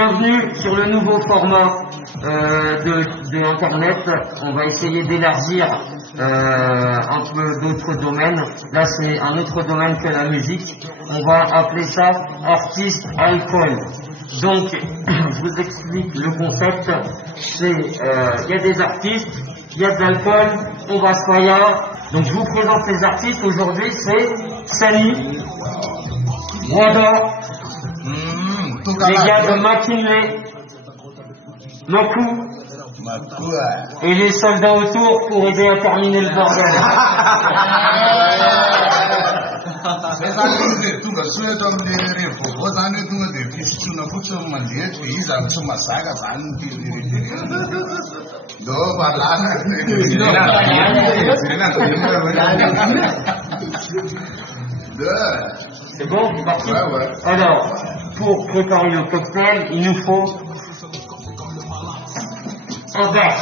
Bienvenue sur le nouveau format de Internet. On va essayer d'élargir un peu d'autres domaines. Là, c'est un autre domaine que la musique. On va appeler ça artiste alcool. Donc, je vous explique le concept. C'est, il y a des artistes, il y a de l'alcool, on va se faire. Donc, je vous présente les artistes. Aujourd'hui, c'est Sani, Wada, les gars de McKinley, Makou, et les soldats autour pour aider à terminer le bordel. C'est bon, c'est parti. Alors, pour préparer le cocktail, il nous faut un verre.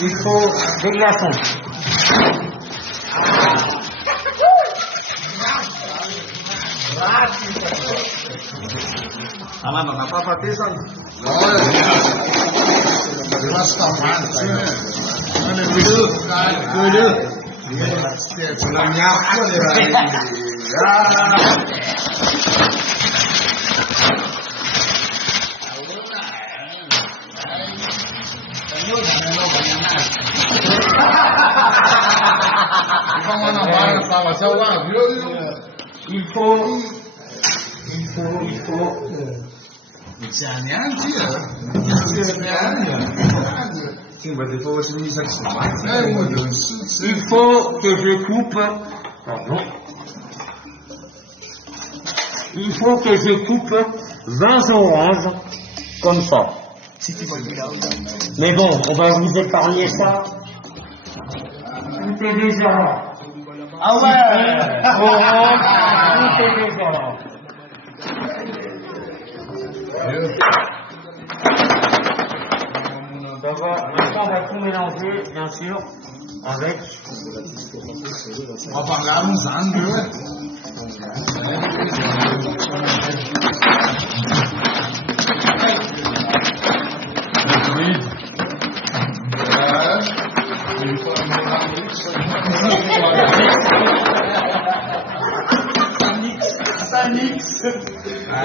Il faut des glaçons. Ah, non, n'a pas pâté ça. Il faut. Il faut que je coupe. Pardon. Il faut que je coupe 20 oranges comme ça. Mais bon, on va vous épargner ça. Tout est déjà là. Ah ouais! Orange, tout est déjà là. Maintenant, on va tout mélanger, bien sûr, avec. On va parler à nous,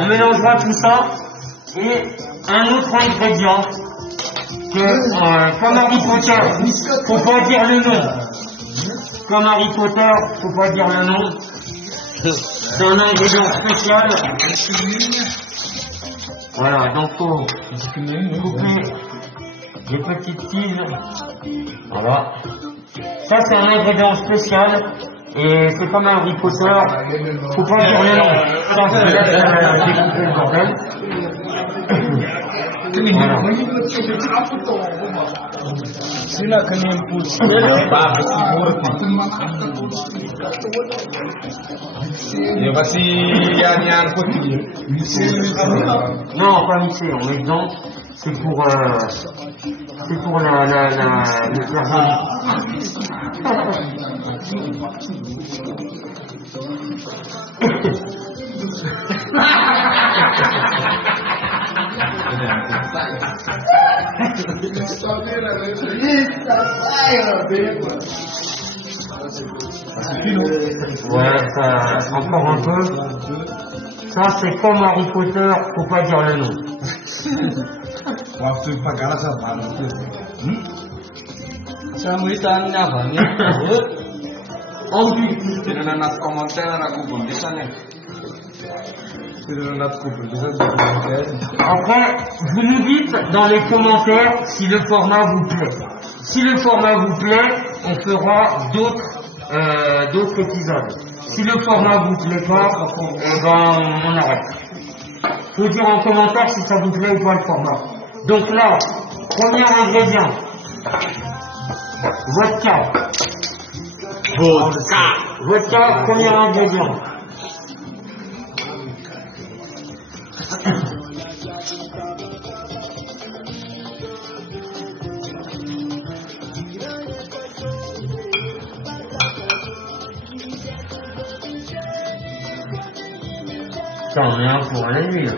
On mélangera tout ça et un autre ingrédient que, comme Harry Potter, faut pas dire le nom. Comme Harry Potter, faut pas dire le nom. C'est un ingrédient spécial. Voilà, donc faut couper des petites tiges. Voilà. Ça, c'est un ingrédient spécial. Et c'est comme un Harry Potter, faut pas dire le nom. Ça, c'est découper le bordel. Non, pas mixer, on met dedans. C'est pour le faire joli. Ouais, ça, encore un peu. Ça, c'est comme Harry Potter, faut pas dire le nom. Après, vous nous dites dans les commentaires si le format vous plaît. Si le format vous plaît, on fera d'autres épisodes. Si le format vous plaît pas, eh ben, on arrête. Faut dire en commentaire si ça vous plaît ou pas le format. Donc là, premier ingrédient, vodka. Vodka, premier ingrédient. ça en est un pour la nuit. Là.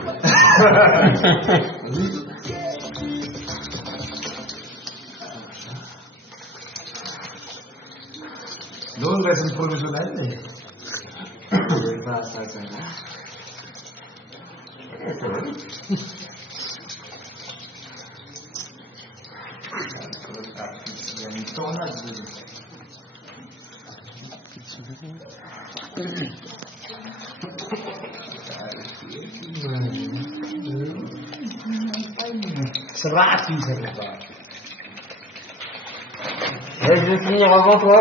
Nous, c'est une professionnelle. Serati, se ne fa. Je vais finir avant toi.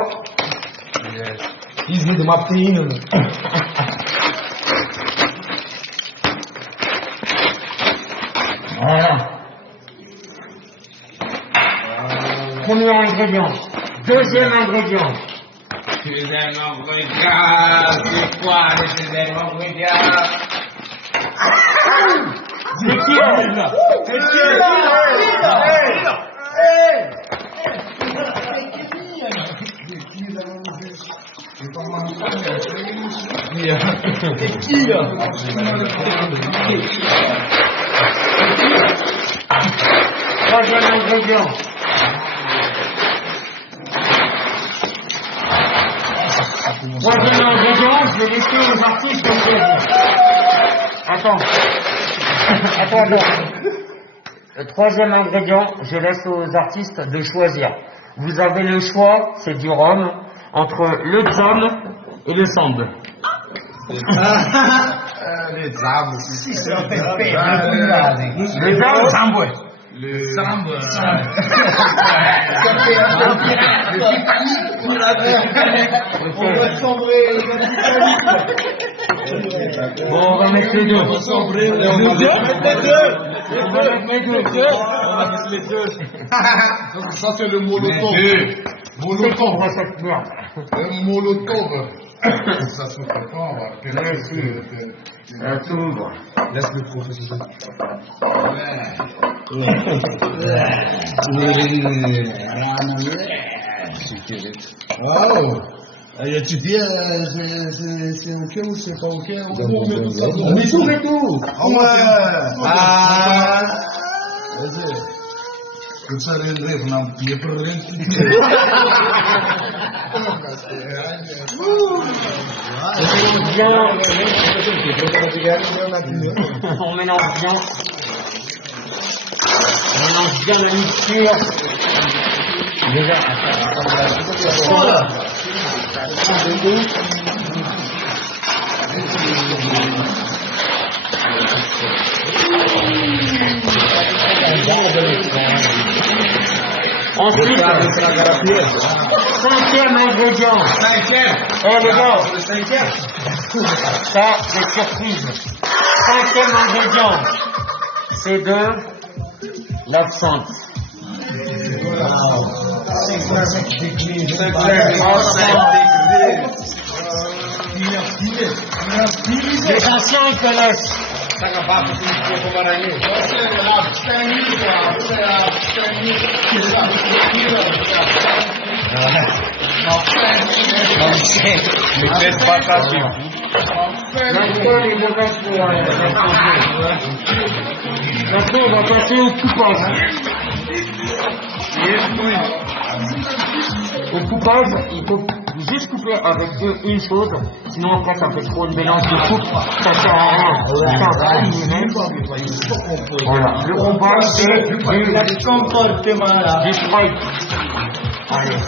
Easy domattina. Voilà. Premier ingrédient. Deuxième ingrédient. Deuxième ingrédient, c'est quoi le deuxième ingrédient? C'est qui là? C'est qui là? Troisième ingrédient. Troisième ingrédient, je vais laisser aux artistes de choisir. Attends. Le troisième ingrédient, je laisse aux artistes de choisir. Vous avez le choix, c'est du rhum, entre le dzam et le sambe. Les arbres. Sì, se lo pepe, Le dzam, Le sambo. Bon, on va mettre les deux. On va mettre les deux. Ça, c'est le molotov. C'est qu'on va cette merde. Un molotov. Ça se fait pas, on va S'ouvre. Laisse le professeur. Wow! Tu dis, c'est ok ou c'est pas ok? On met tout, Vas-y. Comme ça, les rêves, on a bien pour rien. On mélange bien. On mélange bien la mixture. Déjà, ensuite, cinquième ingrédient. Eh les gars, ça c'est surprise. Cinquième ingrédient, c'est de l'absinthe. Les anciens ils connaissent. Maintenant, les mauvaises pour Maintenant, on va passer au coupage. Au coupage, il faut juste couper avec une chose, sinon après ça fait trop une mélange de coupe, ça sert à rien. Voilà, le coupage c'est du Sprite. Allez.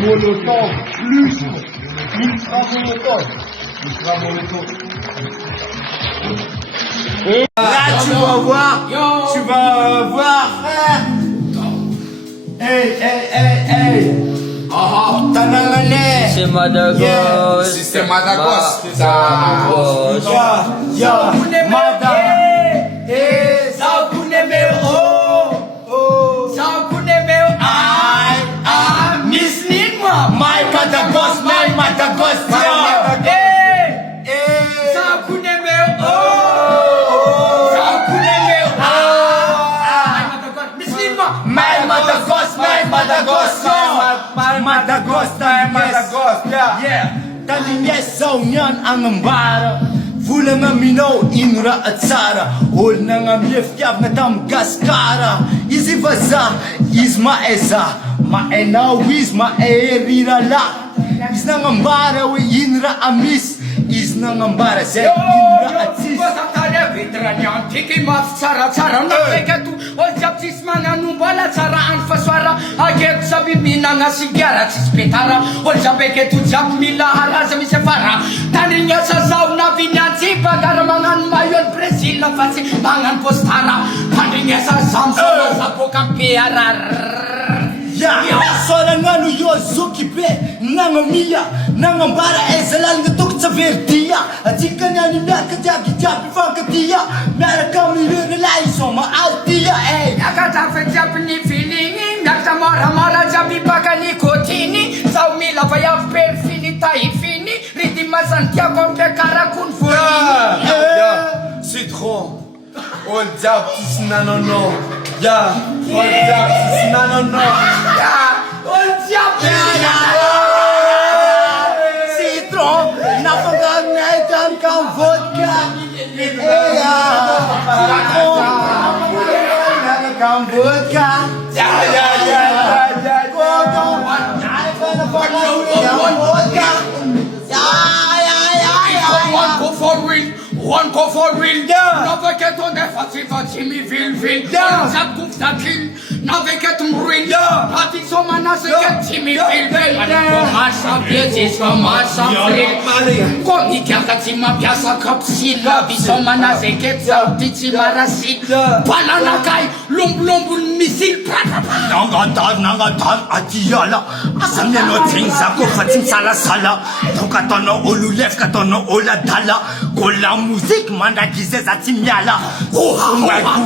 Molotov plus ultra molotov. Là, tu vas voir. Tanangane. Sistema da Ghost. Sistema da Ghost. Zakune meu oh. Zakune meu ai. Miss Nima. My mother Ghost, my mother Ghost. Zakune meu oh. Zakune meu ai. Miss Nima. My mother Ghost, my mother Ghost. My mother Ghost, my mother Ghost. Yeah. Talinges sa unyan ang ambara. Vula nga minaw, inra at sara. Ol na nga miyefyav na tamgas kara. Izi vaza, izma eza. Maena wiz, maerira la. Is na nga mbara, we inra amis. Is na nga mbara, zek inra at sis. Tanya veteranya, tiki maf cara cara. Nafeka tu, ol jab sis mana numbala cara anfaswara. Aget sabi mina nga sigara sis petara. Ol jabeke tu jab mila hara zami sefara. Taninya sa sauna vinansi pagar mangan mayon Brazil na fasi mangan postara. Taninya sa samsung sa boka piarar. Ya, soalnya nganu yo zuki be, nangamia, nangambara esalan ngetuk severdia. Jika nyani mereka jagi fangketia, mereka milih sama altia. Akata feja peni feeling, yakta mara jabi baka nikotini. Sau mila vaya perfini tai fini, ritma Santiago ke karakun furi. Citron, all jabs nanono. Ya, all jabs nanono. Citron, napagang naikan kang vodka. Kang vodka. One go for real, never get on the fati me vil. Zap kuf takin, never get on ruin. Party so man as get me vil. Masa blazes, masa free. Koni kaka tima piasa kapsila, biso man as get out tichi marasit. Banana kai, lumb misil. Nanga tan atiyala. Asamnya no tingsa ko fatin sala. Tokatono olu lef katono ola dala. Kola music manda kizeza timyala.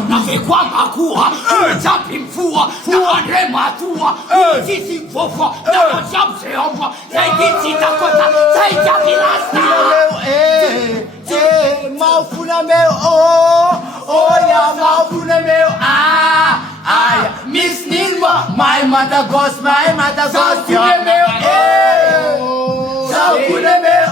Nafikwa makua, japim fua, rema tua, sisi fofa, jamse omwa, zaidi takota, zaidi lasta. Maufuna meu ya maufuna meu Miss Nima, my mother ghost, Zakune meu Zakune meu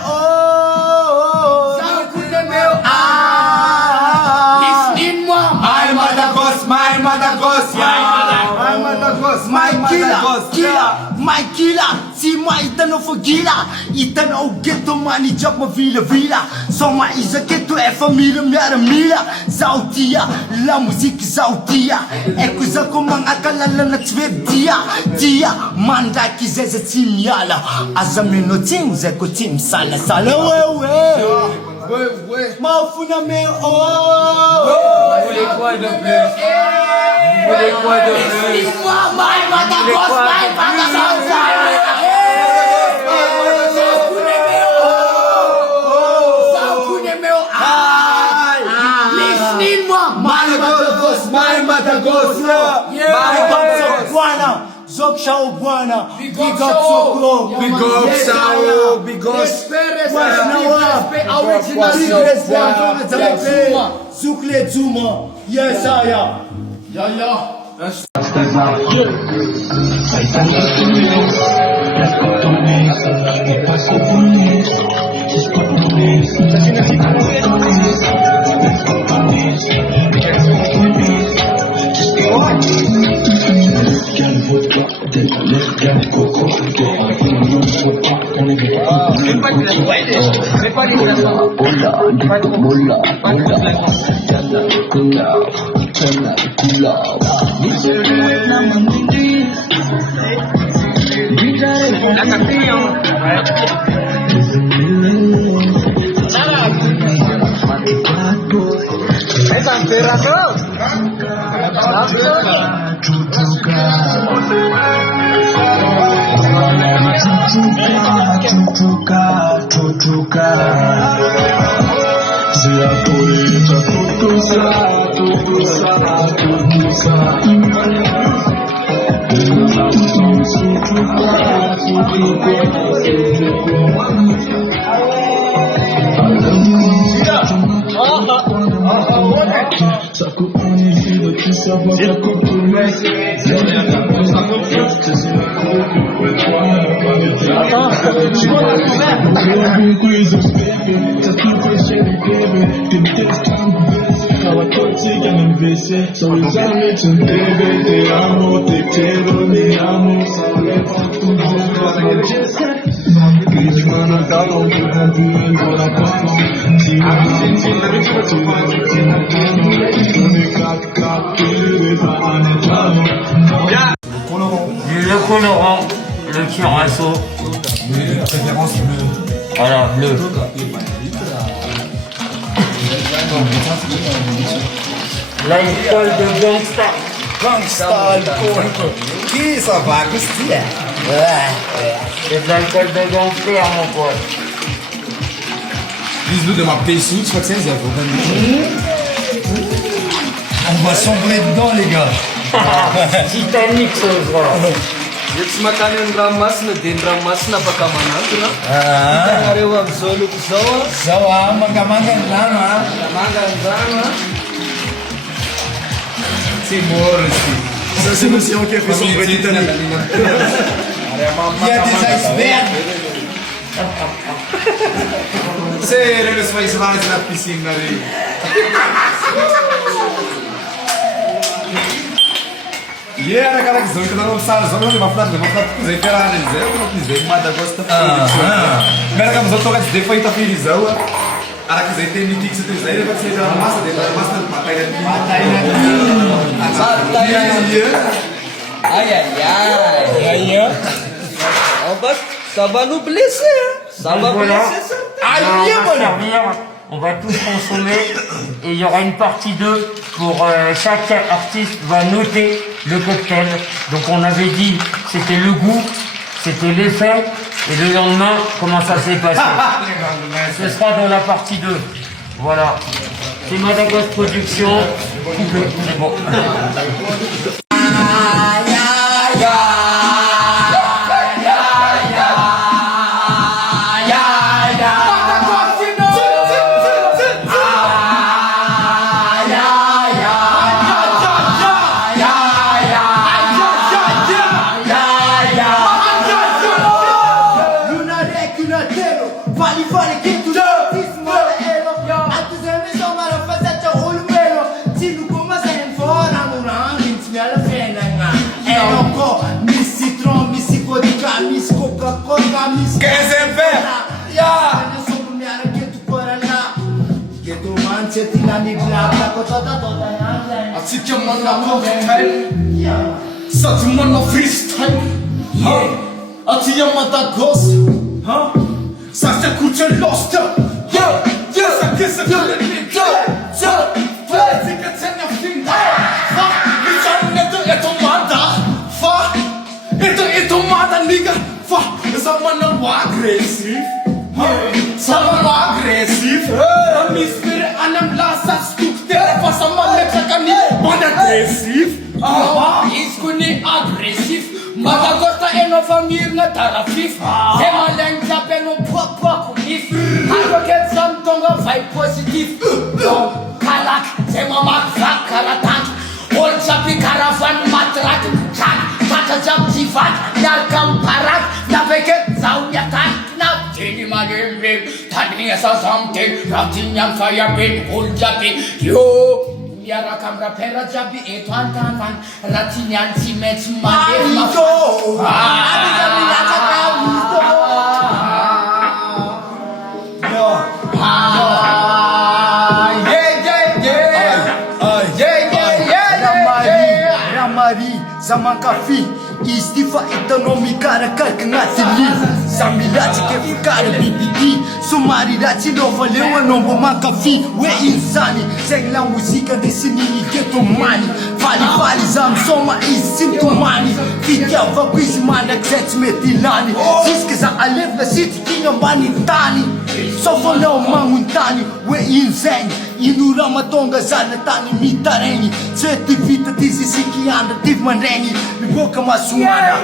my killer, si ma itano fogila, itano ghetto mani job ma vila, so ma isa ghetto e família mila, zautia, la musique zautia, ecco za komang akalala na dia, manda kizeza timyala, azamino tim zeko tim sala we, maufuna meu Quoi de plus? Zok Shao Bwana, big up Sokro, Big up Sao, big up Zukle Zuma, yes I Esa Le colorant, le curaçao. Référence bleue. Voilà, bleu. L'alcool de gangsta. Gangsta alcool. Qui ça va gostir? C'est de l'alcool de gangster, mon pote. Dis-nous de ma PC, je crois que c'est un zéro. On va sombrer dedans, les gars. Titanic, ce soir. Yo tsy makany an-dranomasina dia ny ranomasina afaka manantona hitanareo amin'izao loko izao Zao mangamanga ny rano manga ny rano C'est mort ici. Ça c'est l'océan qui a fait sombrer Titanic. Il y a des icebergs. C'est le Space Iceland la piscine là. Yeah, cara, que zoito não sabe, só não vai falar, coisa ferrada, dizer, eu não quiser, mas da gosta. Mas como só toca de foi tá felizão. Ara que tem de que se tu dizer, vai ser a massa de matai Aïe aïe aïe. Ça va nous blesser. Ça va Voilà. blesser ça. Alors, on va servir, on va tous consommer et il y aura une partie 2 pour chaque artiste va noter le cocktail. Donc on avait dit c'était le goût, c'était l'effet et le lendemain comment ça s'est passé. Ce sera dans la partie 2. Voilà. C'est Madagascar Production. C'est bon. Atsika manao cocktail sady manao freestyle aty Madagasy sasy akotra lost sakesaka tsika tsy any afinda fa mijanona eto Mada fa eto Mada liga fa za manao agressif za manao agressif misy fery any amy lasa sy dokotera fa sa mametraka ny bande agressif izy ko ny agressif Madagasy enao fa mirina darafif de malaigny jiaby enao poapoako nif afakety za mitonga vai positif kalaky zay mamaky vaky karatanky olo jiaby karavany matiraky tratra jiaby tsy vaky miaraka miparaky navekety zaho miataky Tini malemlem, tani asasam te, ratinyam saya ben ol jabi. Yo, miara kamera pera jabi etuan tantan, ratinyan si match malem. Amigo, Ramari, Zamankafi, izy ty fa hitanao mikarakaraky agnaty livo samy latsaka efikara bibidy somary ratsy anao fa leo anao mbo mankafy hoe ino zany zegny la mozika ndesininy ketomany falifaly za misoma izy tsy mitomany fitiavako izy mandrakizay tsy mety ilany ziska za alevina sitrikigny ambany tany saofa anao magnontany hoe ino zegny ino raha matonga zana tany mitaregny tsy hoe ty vita ty zisiky andra ty mandregny miboaka masoana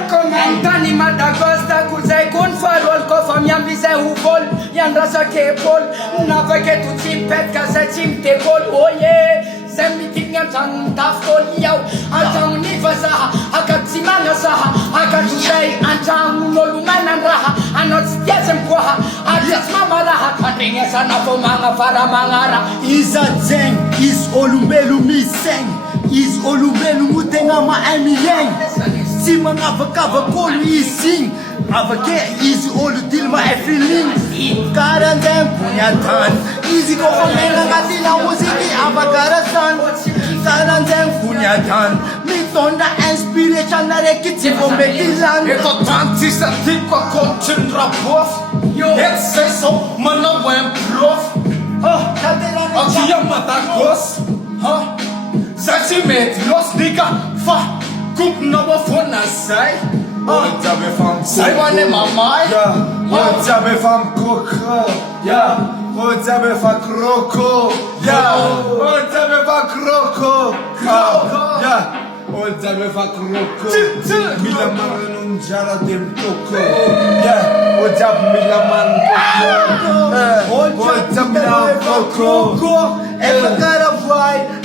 Tany Madagosta kozay kon farol kofa miamby zay hovol iandrasakepol navaketo tsy mipetraka zay tsy mitepol oye zay mitigny antragno mitafitôly iaho antragno ny vazaha akatsy magnasaha akatrozay antragnon'olo manandraha anao tsy tiaza mikoaha atsatsy mamaraha tandregny asana fô magnafara magnara iza zegny izy olombelo misy saigny izy olombelo mo tegna mahay miaigny tsy magnavakavak'olo izy igny avake izy olo dily mahay feeling karanzay mbony atany izy kofa megna agnaty lamoziky avakarasany karanzay mbony atany mitondra inspiration araiky tsy vao mety ilany eto tany tsisa tiako akontry ny rabofy eto zay sao manao un prof atia Madagos zay tsy mety losdika fa komponao afona zay jiaby efa zay hoane mamay jiaby efa mikôkô jiaby efa krôkô jiaby efa krôkô jiaby efa krôkô mila magnano njara de mitôkô jiaby mila magnokôkô jiaby mila mikôkô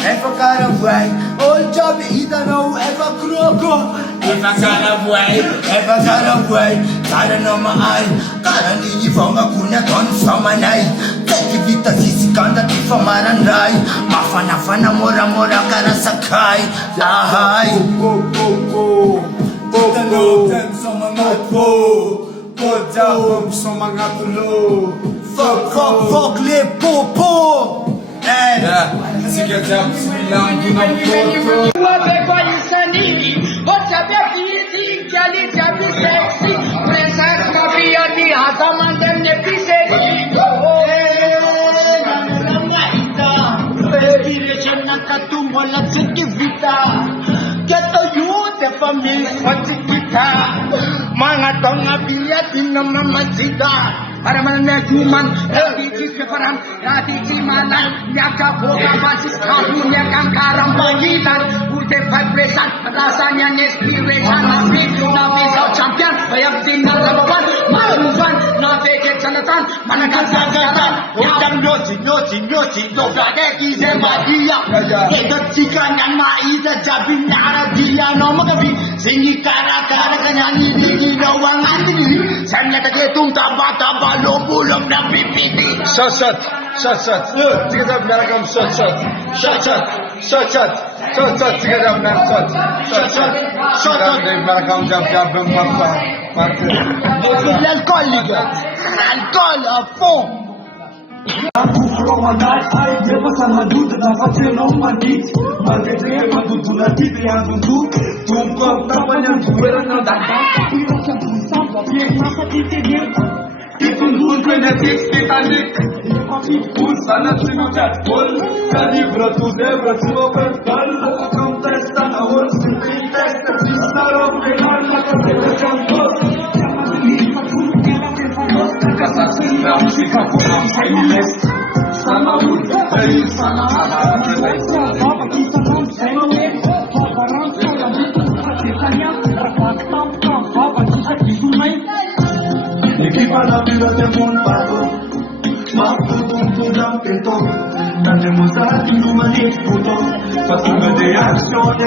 efa karavoay olo jiaby hitanao efa krôkô efa karavoay taranao mahay karan'igny vongakony ataony famanay taiky vita zisikanda ty fa marandray mafanafana moramora kara sakay ahay hitanao zay misoma agnaty jiaby misoma agnaty lô fok le popo sika jiaby tsy milangona mikôkô Wapekwa yusanini Ochabe kiti Kiali chabi sexy Princess Mafia di Hasaman dem ne piseri Direction katumbo la vita Keto youth family kwatikita Mga tonga biya tinga mamasita para mana human rati ke param rati imanan nyaka boga basis kamu nyaka karam bagitan urde vibration rasanya inspiration nabi champion bayam tinggal sababan maruvan nabe ke sanatan mana kasagatan udang nyosi dobade ki zemadia edat sikangan maida jabin aradia no magabi singi kara kanyanyi di rawangan ini saya tak ketung tambah lombulam dan pipiti Shot. Tiga jam merakam shot. Tiga jam merakam shot. Merakam jam bermata. l'alcool les gars l'alcool à fond Itundul genetic Titanic Pulsana tributat Pol Calibra tu debra tu open Dal Contesta na wall Simply test Sistaro Penal La Contesta Campos Casa Sindra Musica Punam Sailes Sana Ul Hey Sana Papa Kita Nam Saile Papa Ram Sana Titania Papa Kita Kisumai Equipa la vida de montado, más tu tenemos a ti no me disputo, fácil de acción de